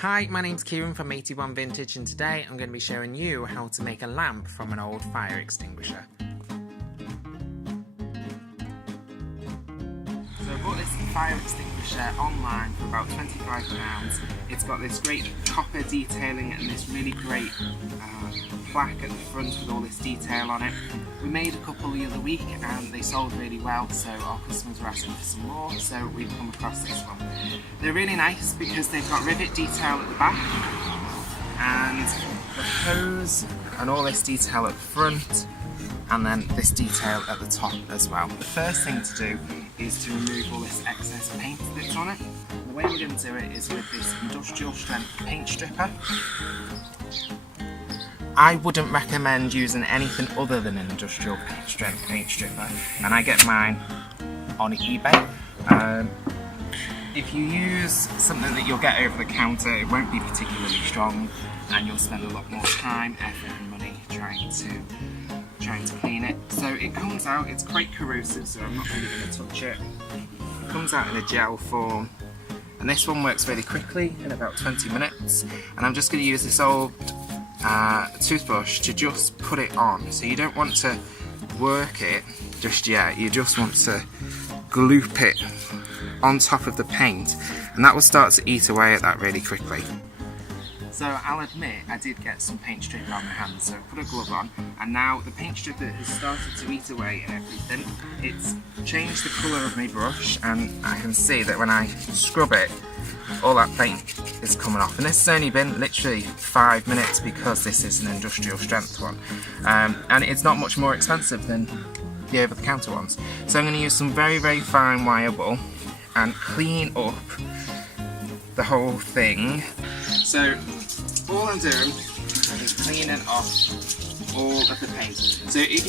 Hi, my name's Kieran from eightyonevintage, and today I'm going to be showing you how to make a lamp from an old fire extinguisher. So I bought this fire extinguisher online for about £25. It's got this great copper detailing and this really great plaque at the front with all this detail on it. We made a couple the other week and they sold really well, so our customers were asking for some more, so we've come across this one. They're really nice because they've got rivet detail at the back and the hose and all this detail at the front, and then this detail at the top as well. The first thing to do is to remove all this excess paint that's on it. And the way we're going to do it is with this industrial strength paint stripper. I wouldn't recommend using anything other than an industrial strength paint stripper, and I get mine on eBay. If you use something that you'll get over the counter, it won't be particularly strong and you'll spend a lot more time, effort and money trying to clean it. So it comes out, it's quite corrosive, so I'm not really going to touch it. It comes out in a gel form, and this one works really quickly in about 20 minutes, and I'm just going to use this old toothbrush to just put it on. So you don't want to work it just yet, you just want to gloop it on top of the paint, and that will start to eat away at that really quickly. So I'll admit I did get some paint stripper on my hands, so I put a glove on, and now the paint stripper has started to eat away and everything. It's changed the colour of my brush, and I can see that when I scrub it, all that paint is coming off. And this has only been literally 5 minutes because this is an industrial strength one, and it's not much more expensive than the over-the-counter ones. So I'm going to use some very, very fine wire wool and clean up the whole thing. So all I'm doing is cleaning off all of the paint. So if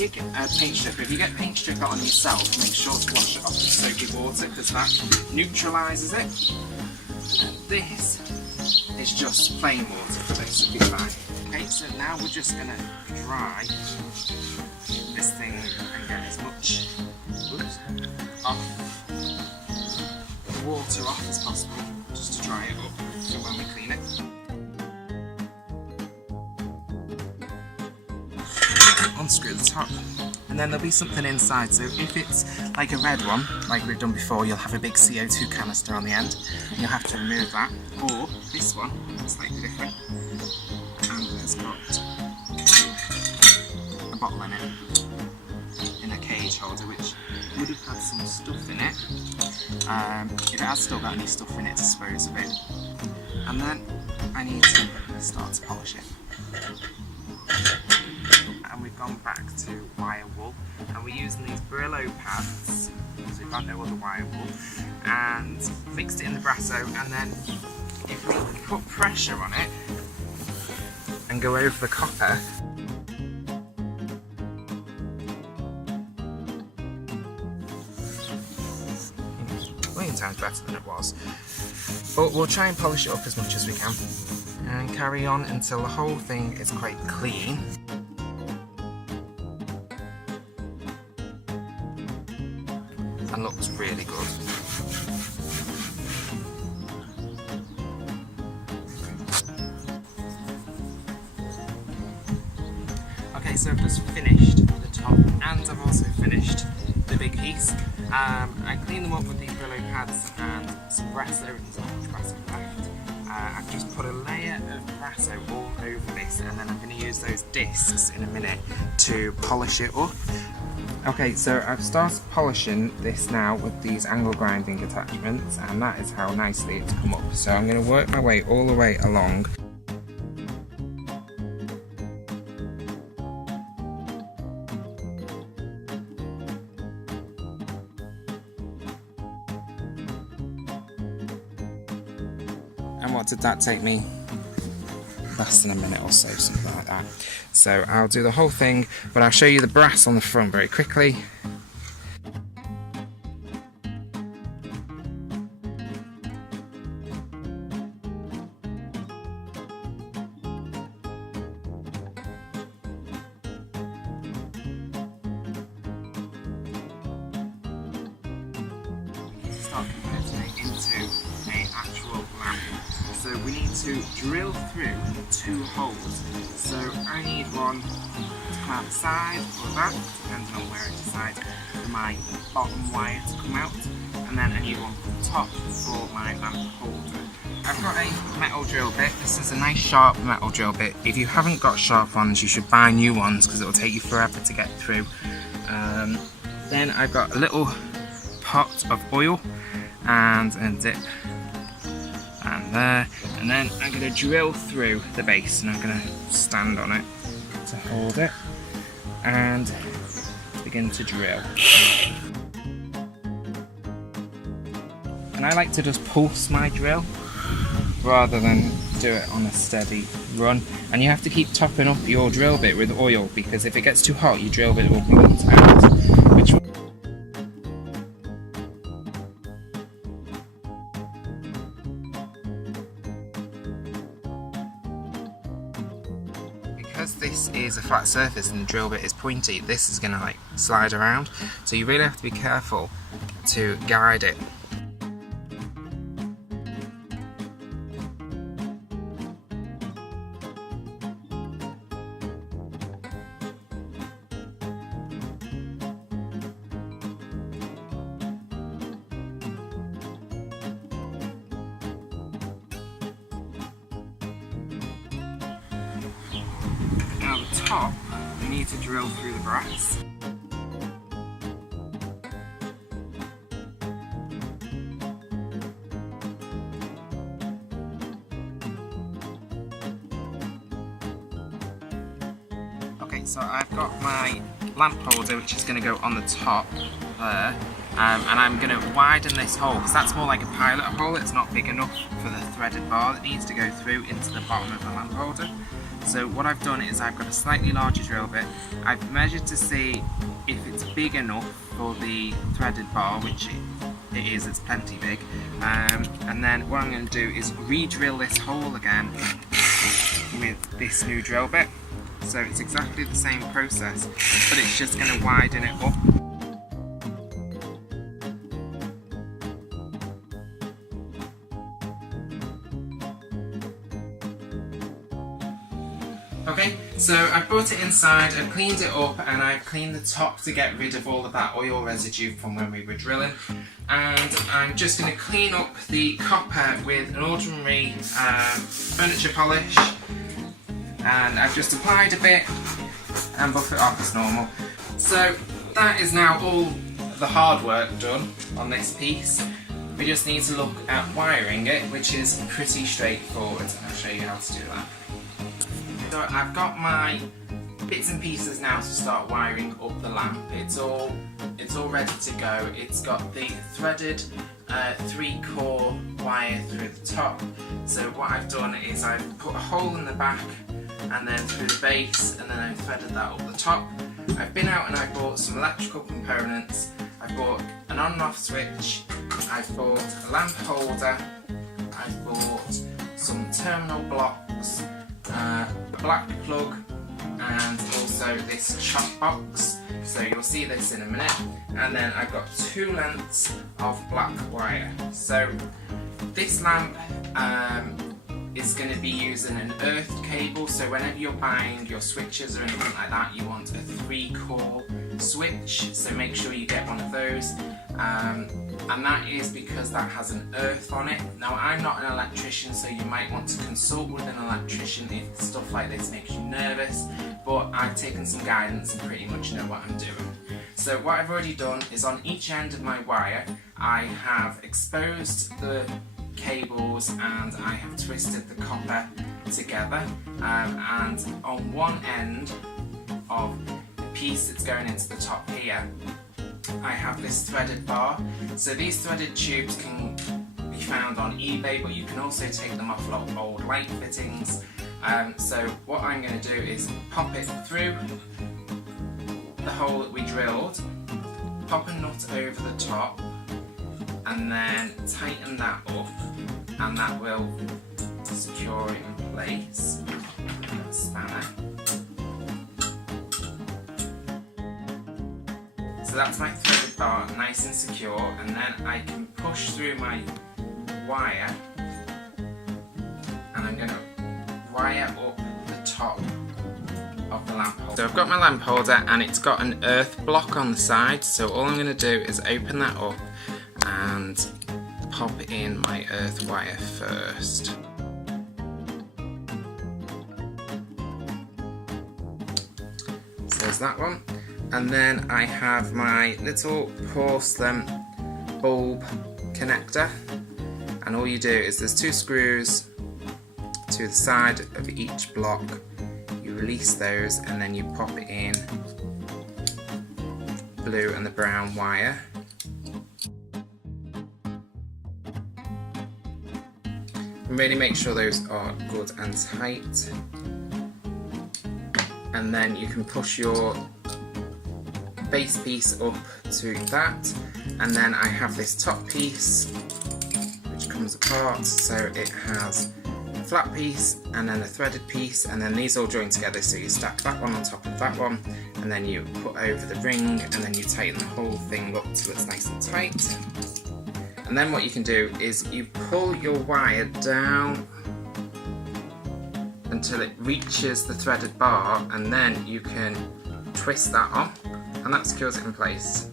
you get paint stripper on yourself, make sure to wash it off with soapy water because that neutralises it. And this is just plain water, so this will be fine. Okay, so now we're just going to dry this thing and get as much off the water off as possible, just to dry it up for when we clean it. Unscrew the top, and then there'll be something inside. So if it's like a red one, like we've done before, you'll have a big CO2 canister on the end, and you'll have to remove that. Or this one, slightly different, and it's got a bottle in it, in a cage holder, which would have had some stuff in it. If it has still got any stuff in it, dispose of it. And then I need to start to polish it. And we've gone back to wire wool, and we're using these Brillo pads, so we've got no other wire wool, and fixed it in the brasso, and then if we put pressure on it and go over the copper, times better than it was, but we'll try and polish it up as much as we can and carry on until the whole thing is quite clean. And looks really good. Okay, so I've just finished the top, and I've also finished the big piece. I cleaned them up with these Brillo pads and some brasso. There's not much brasso left. I've just put a layer of brasso all over this, and then I'm going to use those discs in a minute to polish it up. Okay, so I've started polishing this now with these angle grinding attachments, and that is how nicely it's come up. So I'm going to work my way all the way along. And what did that take me? Less than a minute or so, something like that. So I'll do the whole thing, but I'll show you the brass on the front very quickly. Start converting it into an actual lamp. So So we need to drill through 2 holes. So I need one to come out the side or the back, depending on where it decides for my bottom wire to come out. And then I need one from the top for my lamp holder. I've got a metal drill bit. This is a nice sharp metal drill bit. If you haven't got sharp ones, you should buy new ones because it will take you forever to get through. Then I've got a little pot of oil and a dip and there, and then I'm going to drill through the base, and I'm going to stand on it to hold it and begin to drill. And I like to just pulse my drill rather than do it on a steady run, and you have to keep topping up your drill bit with oil, because if it gets too hot your drill bit will blunt out, which will because this is a flat surface and the drill bit is pointy, this is going to like slide around, so you really have to be careful to guide it. Now the top, we need to drill through the brass. Okay, so I've got my lamp holder, which is going to go on the top there, and I'm going to widen this hole because that's more like a pilot hole. It's not big enough for the threaded bar that needs to go through into the bottom of the lamp holder. So what I've done is I've got a slightly larger drill bit. I've measured to see if it's big enough for the threaded bar, which it is, it's plenty big. And then what I'm going to do is re-drill this hole again with this new drill bit. So it's exactly the same process, but it's just going to widen it up. Okay, so I've brought it inside, I've cleaned it up, and I've cleaned the top to get rid of all of that oil residue from when we were drilling. And I'm just going to clean up the copper with an ordinary furniture polish. And I've just applied a bit and buff it off as normal. So that is now all the hard work done on this piece. We just need to look at wiring it, which is pretty straightforward. I'll show you how to do that. So I've got my bits and pieces now to start wiring up the lamp. It's all ready to go. It's got the threaded 3-core wire through the top. So what I've done is I've put a hole in the back and then through the base, and then I've threaded that up the top. I've been out and I bought some electrical components. I bought an on and off switch. I've bought a lamp holder. I've bought some terminal blocks, a black plug, and also this chop box. So you'll see this in a minute. And then I've got 2 lengths of black wire. So this lamp is going to be using an earthed cable, so whenever you're buying your switches or anything like that, you want a 3-core switch, so make sure you get one of those. And that is because that has an earth on it. Now I'm not an electrician, so you might want to consult with an electrician if stuff like this makes you nervous, but I've taken some guidance and pretty much know what I'm doing. So what I've already done is on each end of my wire I have exposed the cables and I have twisted the copper together, and on one end of the piece that's going into the top here I have this threaded bar. So these threaded tubes can be found on eBay, but you can also take them off a lot of old light fittings. So what I'm going to do is pop it through the hole that we drilled, pop a nut over the top, and then tighten that up, and that will secure it in place. Spanner. So that's my threaded bar, nice and secure, and then I can push through my wire wire up the top of the lamp holder. So I've got my lamp holder and it's got an earth block on the side, so all I'm going to do is open that up and pop in my earth wire first. So there's that one, and then I have my little porcelain bulb connector, and all you do is there's 2 screws to the side of each block. You release those and then you pop it in blue and the brown wire. And really make sure those are good and tight. And then you can push your base piece up to that, and then I have this top piece which comes apart, so it has a flat piece and then a threaded piece, and then these all join together, so you stack that one on top of that one, and then you put over the ring, and then you tighten the whole thing up till it's nice and tight. And then what you can do is you pull your wire down until it reaches the threaded bar, and then you can twist that on, and that secures it in place.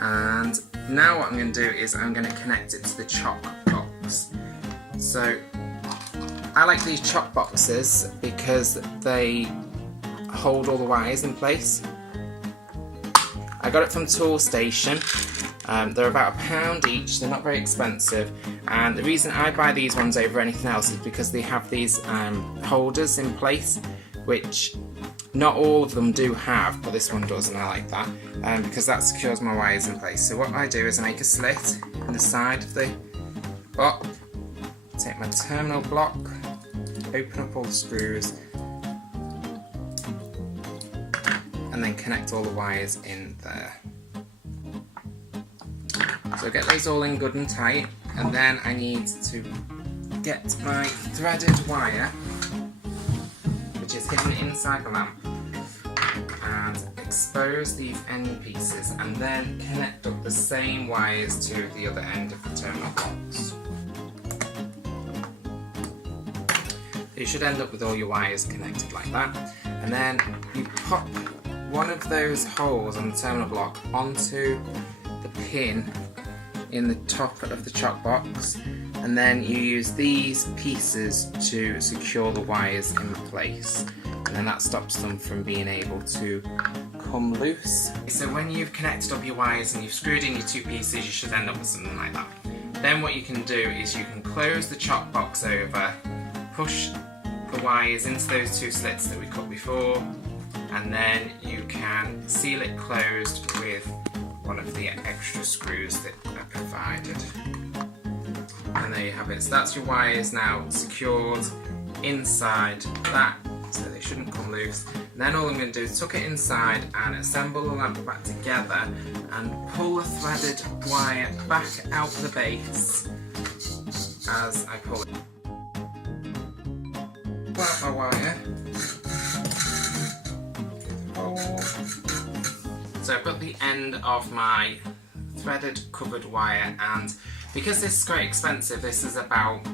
And now what I'm going to do is I'm going to connect it to the chock box. So I like these chock boxes because they hold all the wires in place. I got it from Toolstation. They're about £1 each, they're not very expensive, and the reason I buy these ones over anything else is because they have these holders in place, which not all of them do have, but this one does, and I like that, because that secures my wires in place. So what I do is I make a slit in the side of the block, take my terminal block, open up all the screws, and then connect all the wires in there. So get those all in good and tight, and then I need to get my threaded wire, which is hidden inside the lamp, and expose these end pieces, and then connect up the same wires to the other end of the terminal box. You should end up with all your wires connected like that, and then you pop one of those holes on the terminal block onto the pin in the top of the chock box, and then you use these pieces to secure the wires in place, and then that stops them from being able to come loose. So when you've connected up your wires and you've screwed in your 2 pieces, you should end up with something like that. Then what you can do is you can close the chock box over, push the wires into those 2 slits that we cut before, and then you can seal it closed with one of the extra screws that are provided. And there you have it. So that's your wires now secured inside that, so they shouldn't come loose. And then all I'm going to do is tuck it inside and assemble the lamp back together and pull the threaded wire back out the base as I pull it. Pull out my wire. So I've got the end of my threaded covered wire, and because this is quite expensive, this is about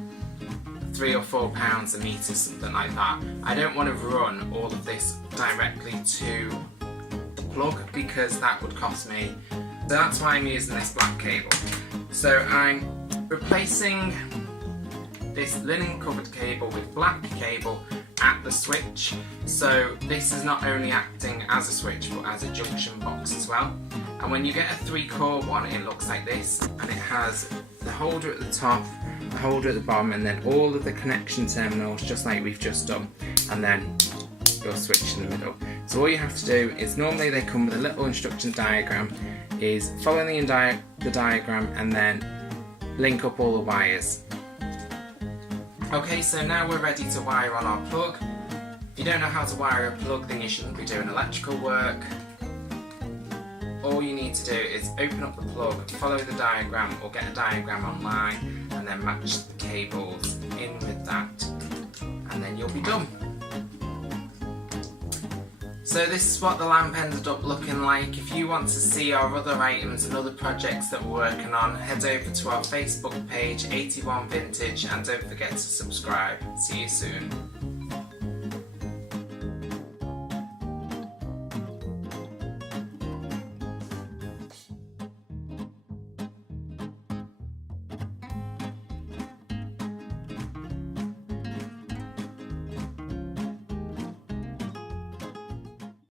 £3 or £4 a metre, something like that. I don't want to run all of this directly to the plug because that would cost me. So that's why I'm using this black cable. So I'm replacing this linen covered cable with black cable at the switch, so this is not only acting as a switch but as a junction box as well. And when you get a 3-core one, it looks like this, and it has the holder at the top, the holder at the bottom, and then all of the connection terminals just like we've just done, and then your switch in the middle. So all you have to do is, normally they come with a little instruction diagram, is follow the diagram and then link up all the wires. Okay, so now we're ready to wire on our plug. If you don't know how to wire a plug, then you shouldn't be doing electrical work. All you need to do is open up the plug, follow the diagram or get a diagram online, and then match the cables in with that, and then you'll be done. So this is what the lamp ended up looking like. If you want to see our other items and other projects that we're working on, head over to our Facebook page, 81vintage, and don't forget to subscribe. See you soon.